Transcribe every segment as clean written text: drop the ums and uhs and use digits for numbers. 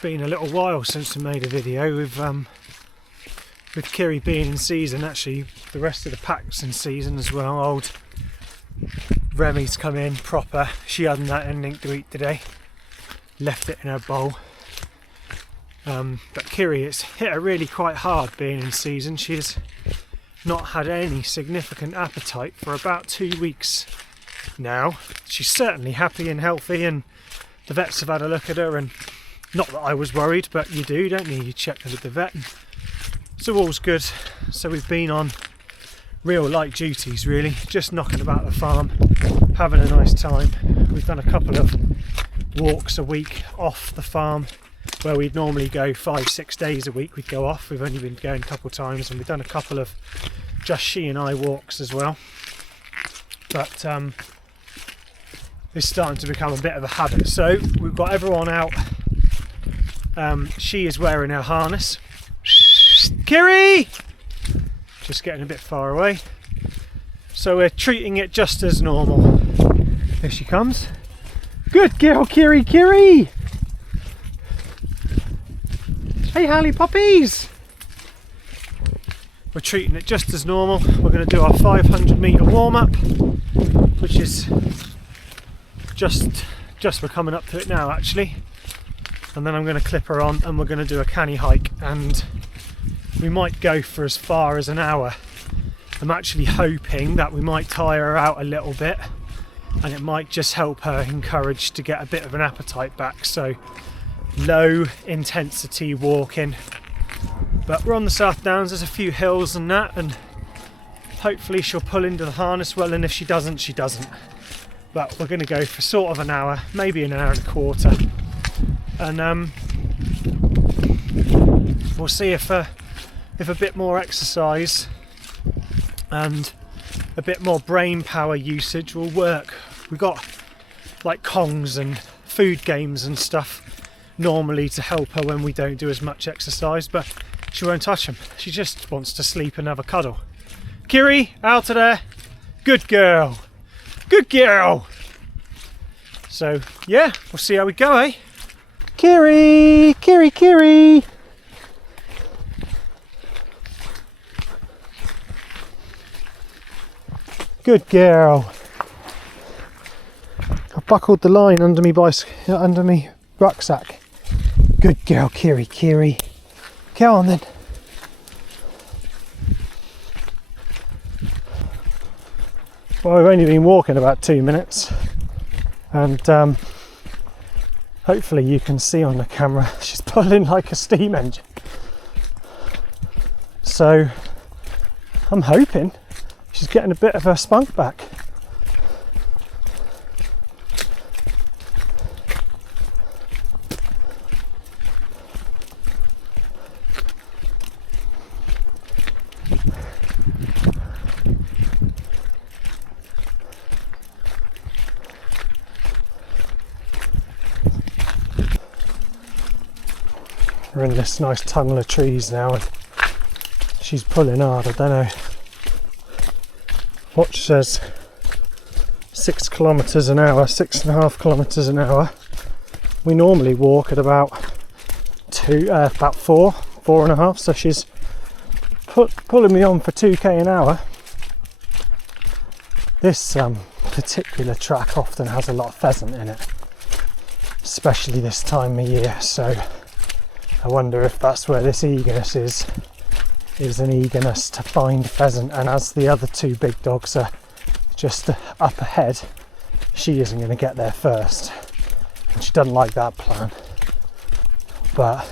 been a little while since we made a video with Kiri being in season. Actually, the rest of the pack's in season as well. Old Remy's come in proper. She hadn't had anything to eat today. Left it in her bowl. But Kiri, it's hit her really quite hard being in season. She's not had any significant appetite for about 2 weeks now. She's certainly happy and healthy, and the vets have had a look at her, and not that I was worried, but you do, don't you? You check her with the vet. So all's good. So we've been on real light duties really, just knocking about the farm, having a nice time. We've done a couple of walks a week off the farm where we'd normally go 5-6 days a week. We'd go off. We've only been going a couple of times, and we've done a couple of just she and I walks as well. But it's starting to become a bit of a habit. So we've got everyone out. She is wearing her harness. Kiri! Just getting a bit far away. So we're treating it just as normal. Here she comes. Good girl, Kiri, Kiri! Hey, Harley puppies! We're treating it just as normal. We're going to do our 500 metre warm-up, which is just we're coming up to it now actually. And then I'm going to clip her on and we're going to do a canihike, and we might go for as far as an hour. I'm actually hoping that we might tire her out a little bit, and it might just help her encouraged to get a bit of an appetite back. So low intensity walking, but we're on the South Downs, there's a few hills and that, and hopefully she'll pull into the harness well, and if she doesn't, she doesn't. But we're going to go for sort of an hour, maybe an hour and a quarter, and we'll see if a bit more exercise and a bit more brain power usage will work. We've got like Kongs and food games and stuff normally to help her when we don't do as much exercise, but she won't touch them. She just wants to sleep and have a cuddle. Kiri, out of there. Good girl. Good girl. So yeah, we'll see how we go, eh? Kiri, Kiri, Kiri. Good girl. I buckled the line under me under me rucksack. Good girl, Kiri, Kiri. Go on then. Well, we've only been walking about 2 minutes, and hopefully you can see on the camera she's pulling like a steam engine. So I'm hoping she's getting a bit of her spunk back. We're in this nice tunnel of trees now, and she's pulling hard. I don't know. Watch says 6 kilometres an hour, 6.5 kilometres an hour. We normally walk at about 4.5. So she's pulling me on for 2k an hour. This particular track often has a lot of pheasant in it, especially this time of year. So I wonder if that's where this eagerness is an eagerness to find pheasant, and as the other 2 big dogs are just up ahead, she isn't going to get there first, and she doesn't like that plan. But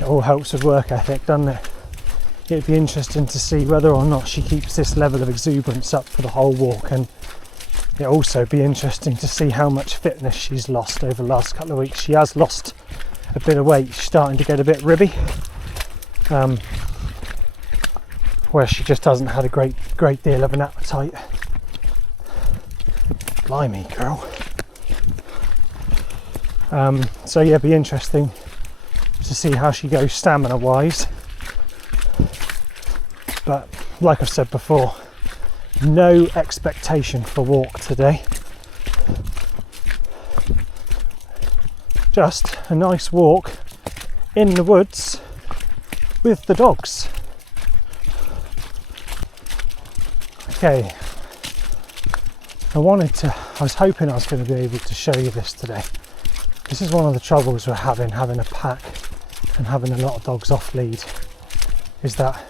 it all helps with work ethic, doesn't it? It'd be interesting to see whether or not she keeps this level of exuberance up for the whole walk, and it'll also be interesting to see how much fitness she's lost over the last couple of weeks. She has lost a bit of weight, she's starting to get a bit ribby, where she just hasn't had a great deal of an appetite. Blimey, girl. So yeah, it'd be interesting to see how she goes stamina wise. But like I've said before, no expectation for walk today. just a nice walk in the woods with the dogs. Okay, I was hoping I was going to be able to show you this today. This is one of the troubles we're having a pack and having a lot of dogs off lead, is that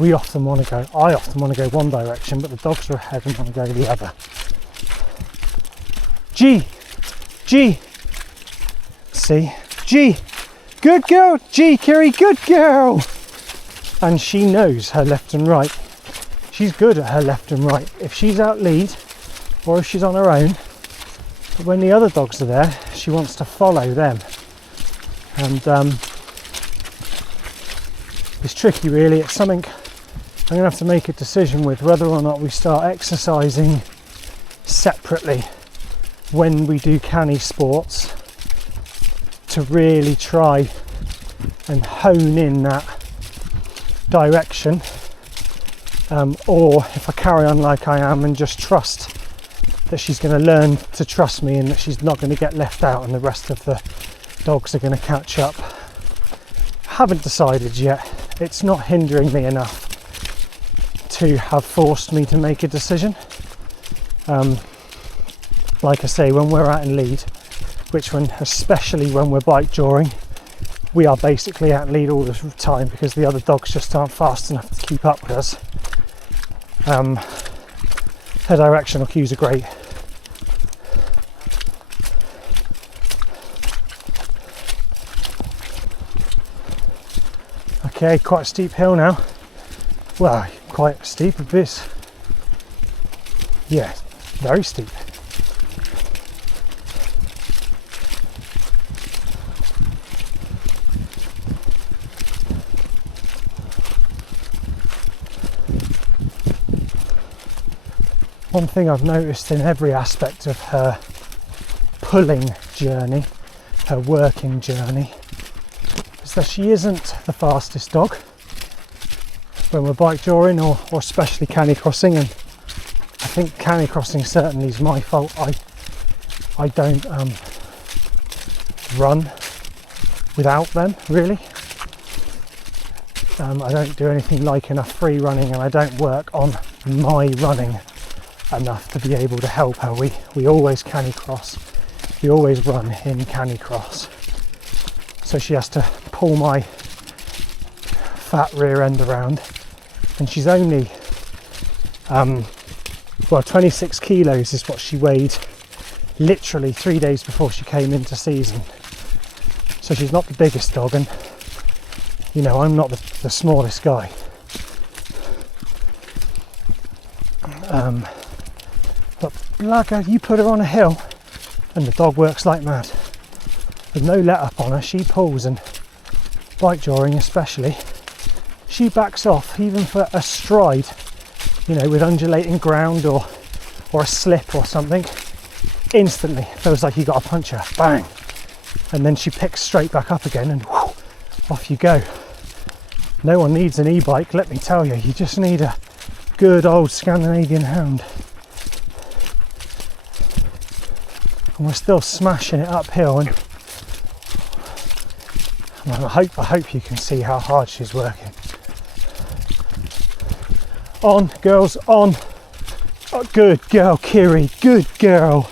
I often want to go one direction, but the dogs are ahead and want to go the other. G, see, G, good girl, G, Kiri, good girl. And she knows her left and right. She's good at her left and right. If she's out lead or if she's on her own, but when the other dogs are there, she wants to follow them. And it's tricky really. It's something I'm going to have to make a decision with, whether or not we start exercising separately when we do canny sports, to really try and hone in that direction, or if I carry on like I am and just trust that she's going to learn to trust me and that she's not going to get left out and the rest of the dogs are going to catch up. Haven't decided yet. It's not hindering me enough to have forced me to make a decision. Like I say, when we're out in lead, especially when we're bike joring, we are basically out in lead all the time because the other dogs just aren't fast enough to keep up with us. Her directional cues are great. Okay, quite a steep hill now. Well, quite steep a bit. Yeah, very steep. One thing I've noticed in every aspect of her pulling journey, her working journey, is that she isn't the fastest dog when we're bike joring or especially canicrossing. And I think canicrossing certainly is my fault. I don't run without them really. I don't do anything like enough free running, and I don't work on my running enough to be able to help her. We always canicross, we always run in canicross, so she has to pull my fat rear end around, and she's only 26 kilos is what she weighed literally 3 days before she came into season, so she's not the biggest dog, and you know, I'm not the smallest guy. But blagger, you put her on a hill and the dog works like mad. With no let up on her, she pulls, and bike joring especially, she backs off even for a stride, you know, with undulating ground or a slip or something. Instantly feels like you got to punch her, bang, and then she picks straight back up again and whoo, off you go. No one needs an e-bike, let me tell you. You just need a good old Scandinavian hound. And we're still smashing it uphill, and I hope you can see how hard she's working. On, girls, on. Oh, good girl, Kiri, good girl.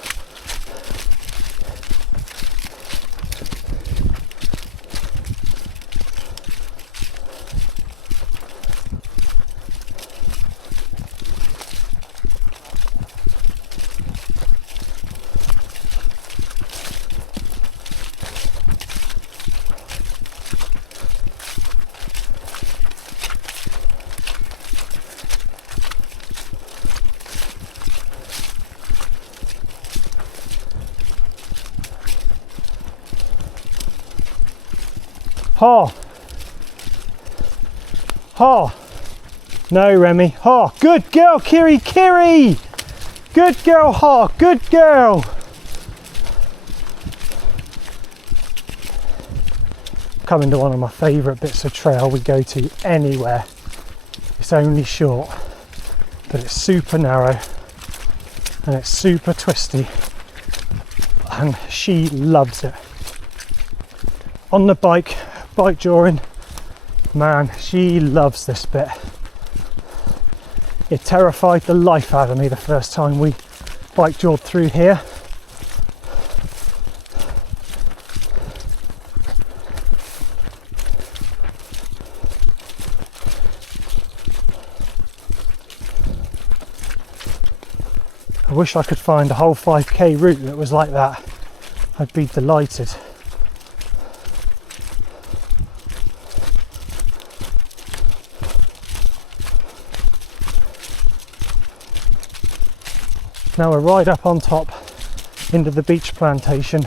Ha! Ha! No, Remy. Ha! Good girl, Kiri! Kiri! Good girl, Ha! Good girl! Coming to one of my favourite bits of trail we go to anywhere. It's only short, but it's super narrow and it's super twisty, and she loves it. on the bike drawing, man, she loves this bit. It terrified the life out of me the first time we bike jawed through here. I wish I could find a whole 5k route that was like that. I'd be delighted. Now we're right up on top into the beech plantation.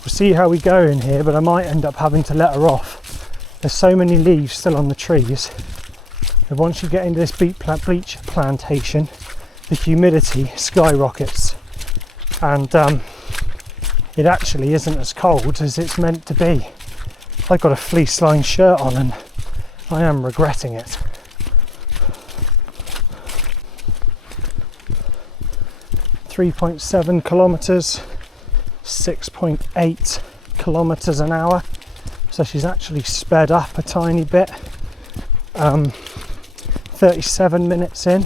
We'll see how we go in here, but I might end up having to let her off. There's so many leaves still on the trees. And once you get into this beech plantation, the humidity skyrockets, and it actually isn't as cold as it's meant to be. I've got a fleece lined shirt on and I am regretting it. .7 kilometers, 6.8 kilometers an hour. So she's actually sped up a tiny bit. 37 minutes in.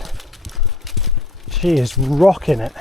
She is rocking it.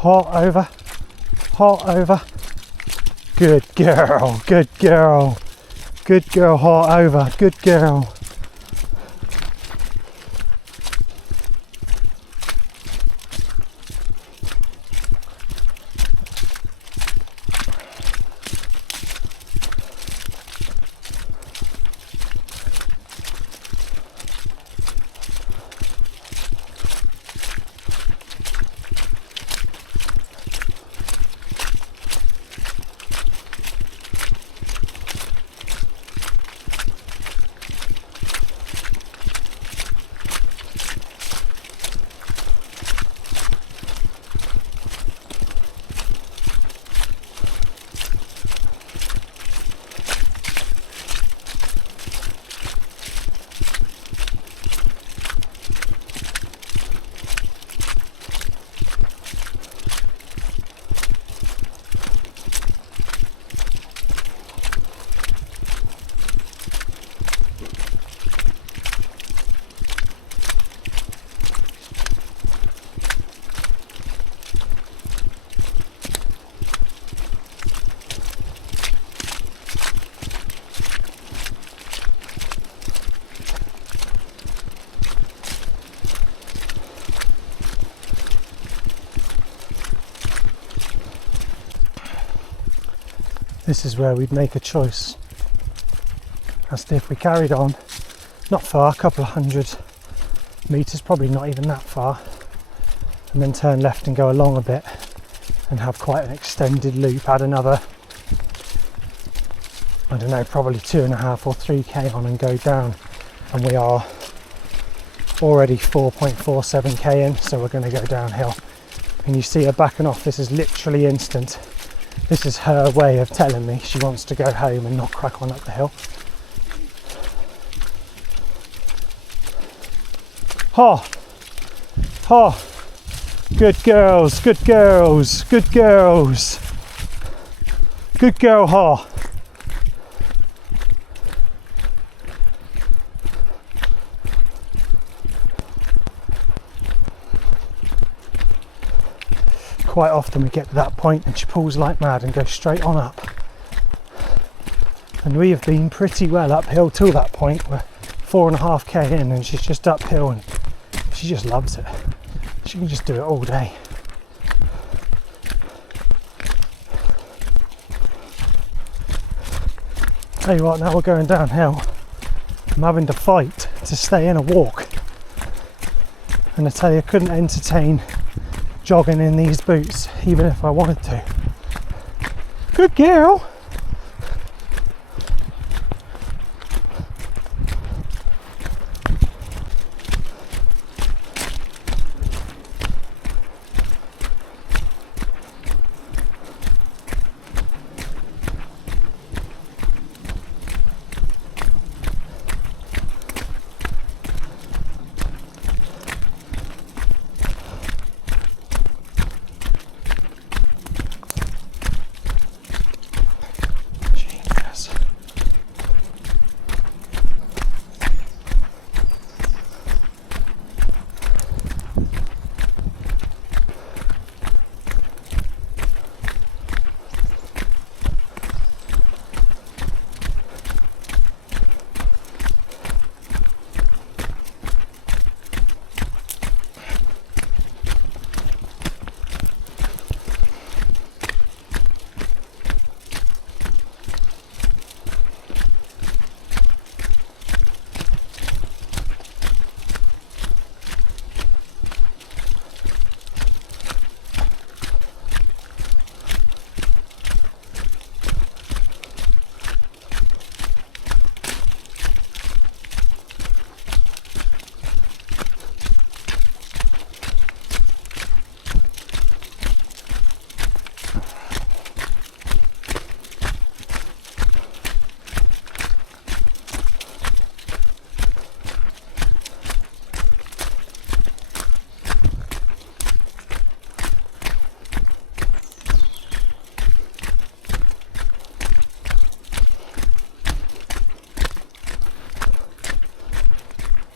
Hot over, hot over. Good girl, good girl, good girl, hot over, good girl. this is where we'd make a choice as to if we carried on, not far, a couple of 100 metres, probably not even that far, and then turn left and go along a bit and have quite an extended loop, add another, I don't know, probably 2.5 or 3k on and go down. And we are already 4.47k in, so we're going to go downhill. And you see her backing off. This is literally instant. This is her way of telling me she wants to go home and not crack on up the hill. Ha! Ha! Good girls, good girls, good girls. Good girl, Ha! Quite often we get to that point and she pulls like mad and goes straight on up. And we have been pretty well uphill till that point. We're 4.5k in and she's just uphill and she just loves it. She can just do it all day. Tell you what, now we're going downhill. I'm having to fight to stay in a walk. And I tell you, I couldn't entertain jogging in these boots even if I wanted to. Good girl.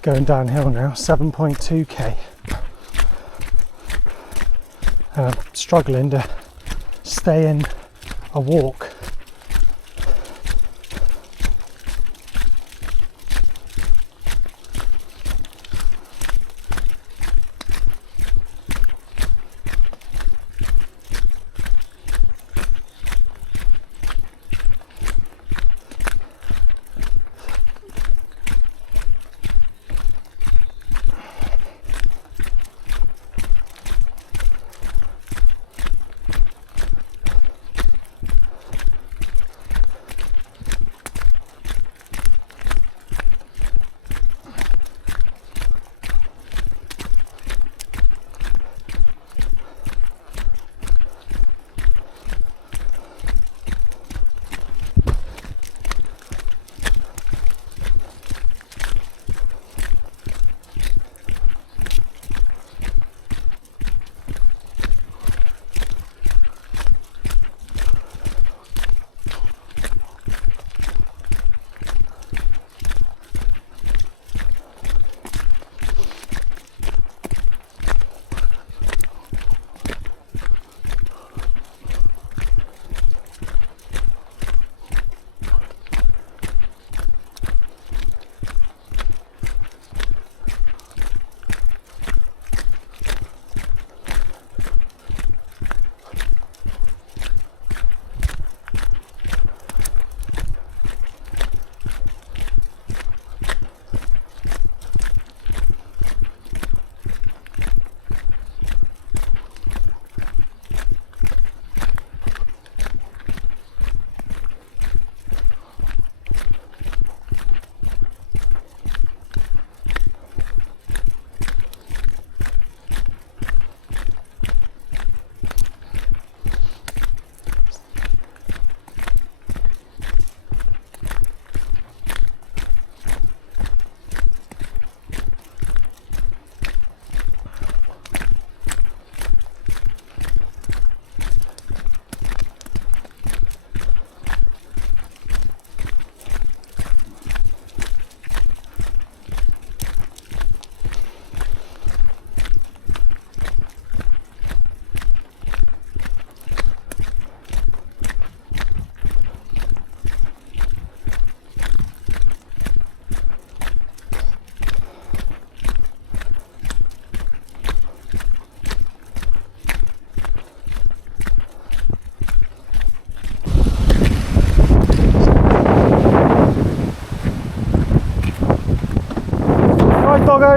Going downhill now, 7.2k. And I'm struggling to stay in a walk.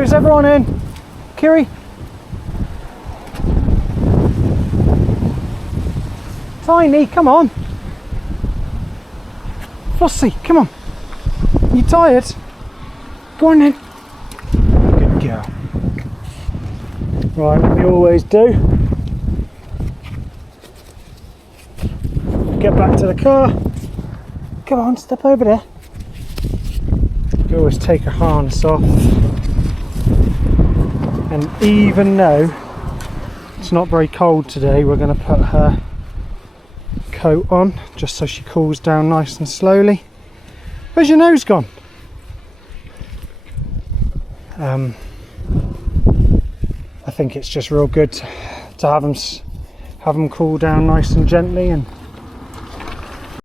is everyone in? Kiri? Tiny, come on. Flossie, come on. You tired? Go on then. Good girl. Right, what we always do. Get back to the car. Come on, step over there. You always take her harness off. And even though it's not very cold today, we're going to put her coat on just so she cools down nice and slowly. Where's your nose gone? I think it's just real good to have them cool down nice and gently, and